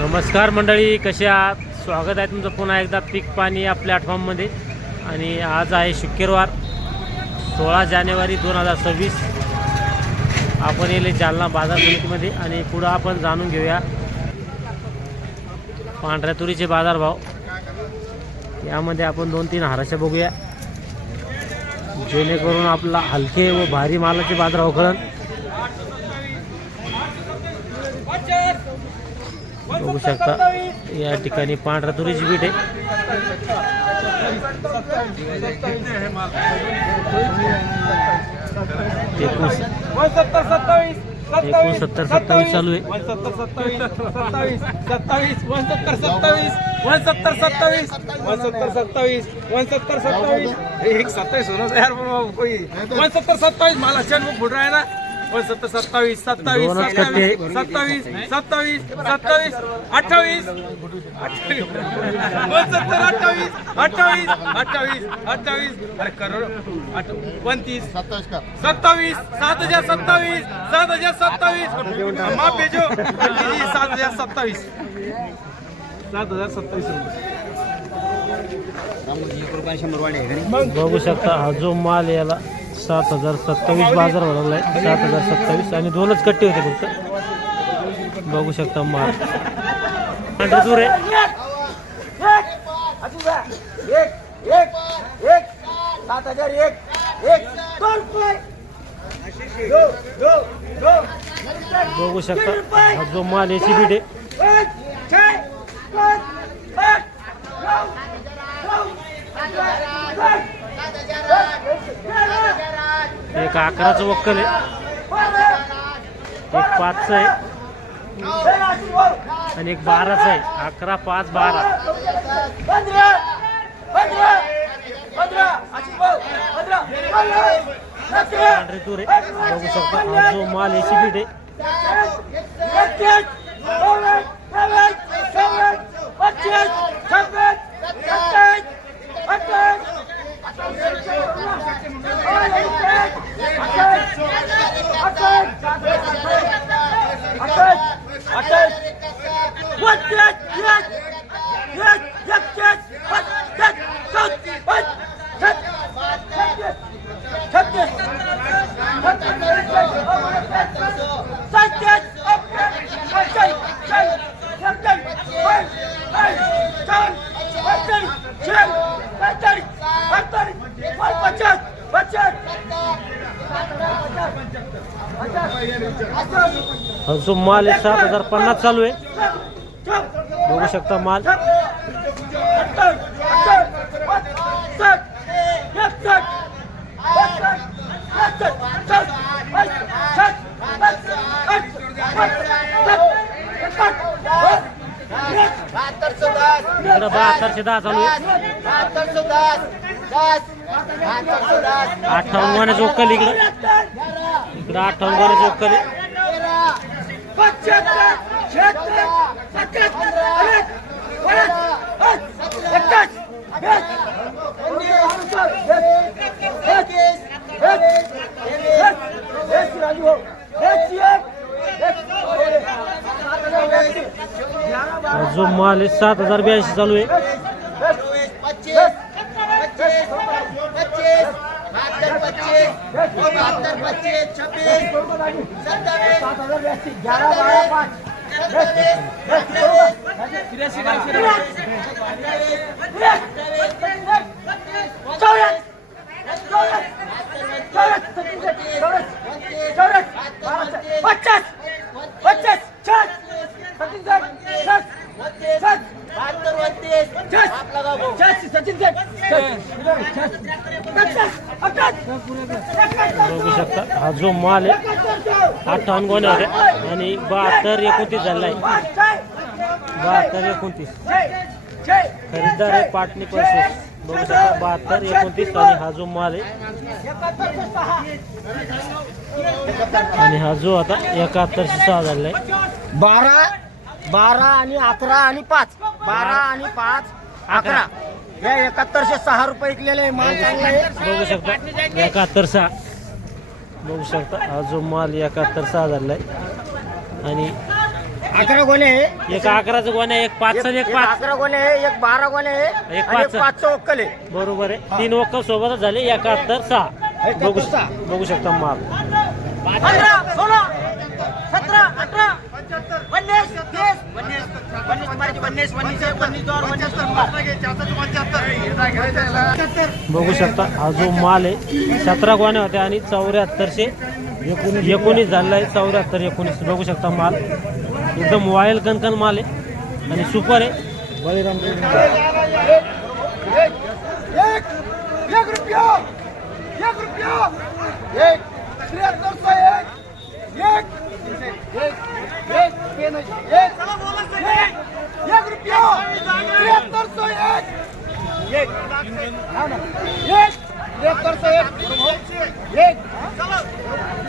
नमस्कार मंडळी, कसे आहात? स्वागत आहे तुमचं पुन्हा एकदा पीक पाणी या प्लॅटफॉर्ममध्ये. आणि आज आहे शुक्रवार 16 जानेवारी 2026. आपण येले जालना बाजार समितीमध्ये आणि पुढं आपण जाणून घेऊया पांढऱ्या तुरीचे बाजारभाव. यामध्ये आपण 2-3 हाराशा बघूया जेणेकरून आपला हलके व भारी मालाचे बाजारभाव कळन. बघू शकता या ठिकाणी पांढऱ्या तुरीची बीट आहे. 69-27 चालू आहे. 27 मला चेन फुट रहा है ना. 27 27 27 27 27 27 28 28 अरे करोड 29 27 7027 माफ भेजो 7027 बघू शकता हा जो माल याला 7027 बाजार भरला आहे. 7027 आणि 2च कट्टे होते फक्त. बघू शकता माल पांढरी तूर आहे. 7001 बघू शकता हा जो माल याची बीट आहे. एक 11चं वक्कल आहे, एक 5चं आहे आणि एक 12चं आहे. 11 5 12 पांढरी तूर आहे. बघू शकता हा जो माल याची बीट आहे. हा जो माल आहे 7050 चालू आहे. बघू शकता माल इकडं 7210 चालू आहे. 58 गोण्याचं वक्कल इकडं 58 गोण्याचं वक्कल आहे. जो माल आहे 7082 चालू आहे. बघू शकता हा जो माल आहे 58 गोण्यावर आहे आणि 72-29 झाला आहे. 72-29 खरीददार आहे पाटणी पैसे. बघू शकता 72-29 आणि हा जो माल आहे आणि हा जो आता 7106 झाला आहे. 12 आणि 11 आणि 5 12 आणि 5 11 या 7106 रुपये विकलेले माल चांगला आहे. बघू शकता 7106. बघू शकता हा जो माल 7106 झाला आहे आणि 11 गोणे आहे. एक 11चं गोण्या, एक 5 आणि एक 5. 11 गोणे आहे, एक 12 गोणे आहे एक आणि एक 5. 5चं वक्कल आहे. बरोबर आहे. 3 वक्कल सोबतच झाले. 71 6. बघू शकता माल. 15 16 17 18 19 बघू शकता हा जो माल आहे 17 गोण्या होत्या आणि 74 19 झालेला आहे. 74 19 बघू शकता माल एकदम वायल कणकण माल आहे आणि सुपर आहे. बळीराम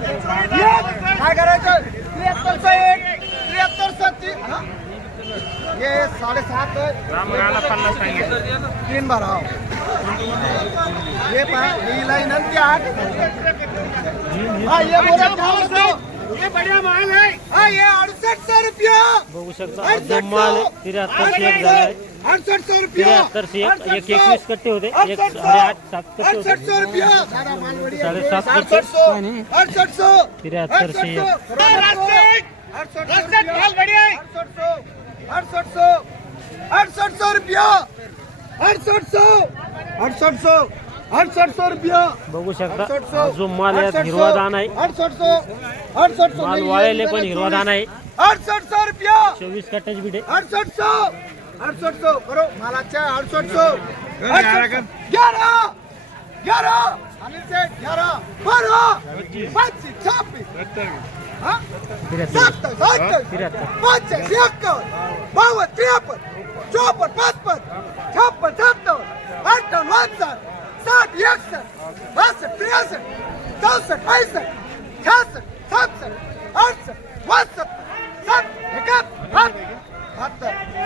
काय करायचं 73 हे 7.5 3 12 ये पहा ही लाईन आणि ती 8 ये बोला ये बढ़िया माल है ये 6800 रुपया बघू शकता हा जो माल आहे 73 एक झाला आहे. 6800 रुपया 73 एक 21 कट्टे होते. एक 8.5 7 कट्टे होते. 6800 रुपया 7.5 कट्टे 6800 73 6800 रुपया 6800 रुपया बघू शकता हा जो माल आहे हिरवा दाना आहे. 6800 माल वाळेले पण हिरवा दाना आहे. 6800 रुपया 24 कट्ट्याची बीट आहे. 6800 करो मालाच्या 6800 11 अनिल सेठ 11 12 25 26 हा 73 57 58 56 52 53 54 55 56 57 58 59 60 61 62 63 64 65 66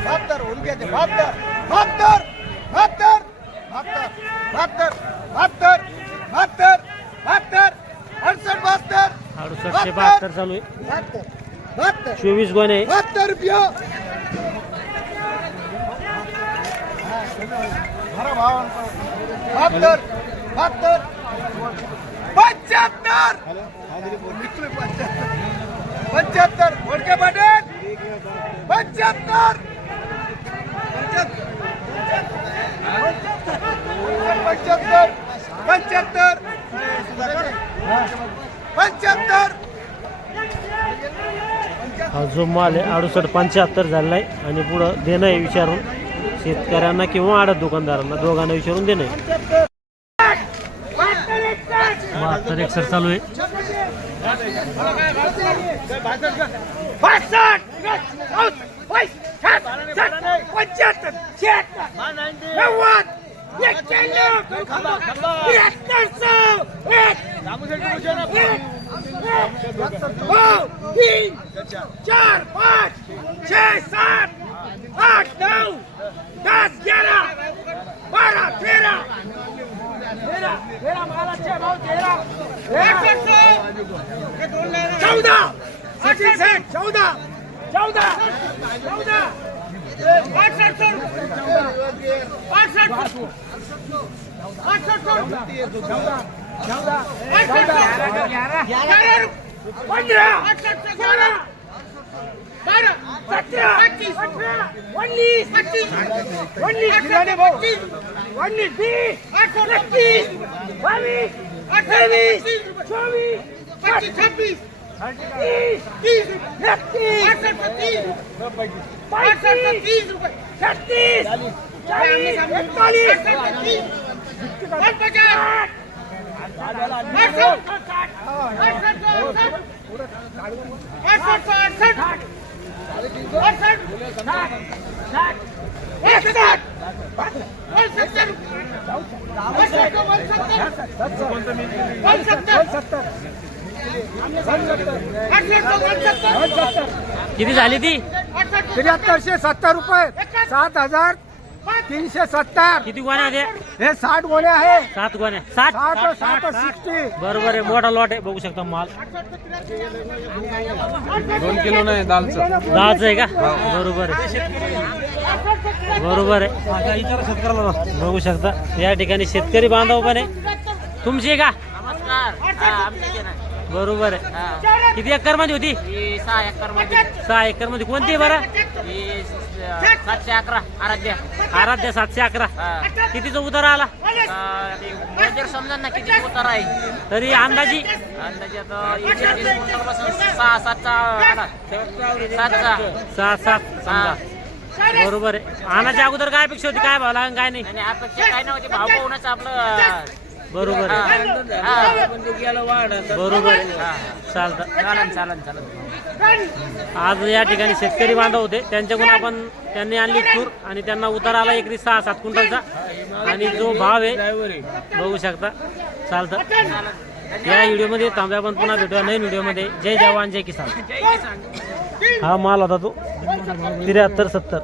67 होऊन घ्या 68 72 चालू आहे. 24 गोणे आहे. 72 रुपया 75 ओळखे पाटील 75 हा जो माल आहे 68 75 झालेला आहे आणि पुढं देणं आहे विचारून शेतकऱ्यांना किंवा आडत दुकानदारांना दोघांना विचारून देणं आहे. 72 61 चालू आहे. किती झाली ती? 7370 रुपये 7000 370. किती गोण्या होत्या? हे 60 गोणे आहे. 7 गोण्या. 60. 60. बरोबर आहे, मोठा लॉट आहे, बघू शकता माल. 2 किलो नाही दालचं. दहाच आहे का? बरोबर आहे, बरोबर आहे. बघू शकता या ठिकाणी शेतकरी बांधव पण आहे. तुमची आहे का? बरोबर आहे. किती एकर मध्ये होती? 6 एकर मध्ये. कोणती आहे बरं? 711 आराध्या. आराध्या 711. कितीचा उतारा आला जर समजा ना किती उतार आहे तरी अंदाजी? अंदाजे आता 6-7चा आला. 7चा. 6-7 समजा. बरोबर आहे. आणाच्या अगोदर काय अपेक्षा होती, काय भाव लागेल काय नाही? आणि अपेक्षा काय नव्हती, भाव पाहूनच आपलं. बरोबर आहे, बरोबर आहे. चालतं. चालन. आज या ठिकाणी शेतकरी बांधव होते, त्यांच्याकडून आपण त्यांनी आणली तूर आणि त्यांना उतार आला एकरी 6-7 क्विंटलचा. आणि जो भाव आहे बघू शकता. चालतं. या व्हिडिओमध्ये थांबूया, आपण पुन्हा भेटूया नवीन व्हिडिओमध्ये. जय जवान जय किसान. हा माल होता तो 73-70.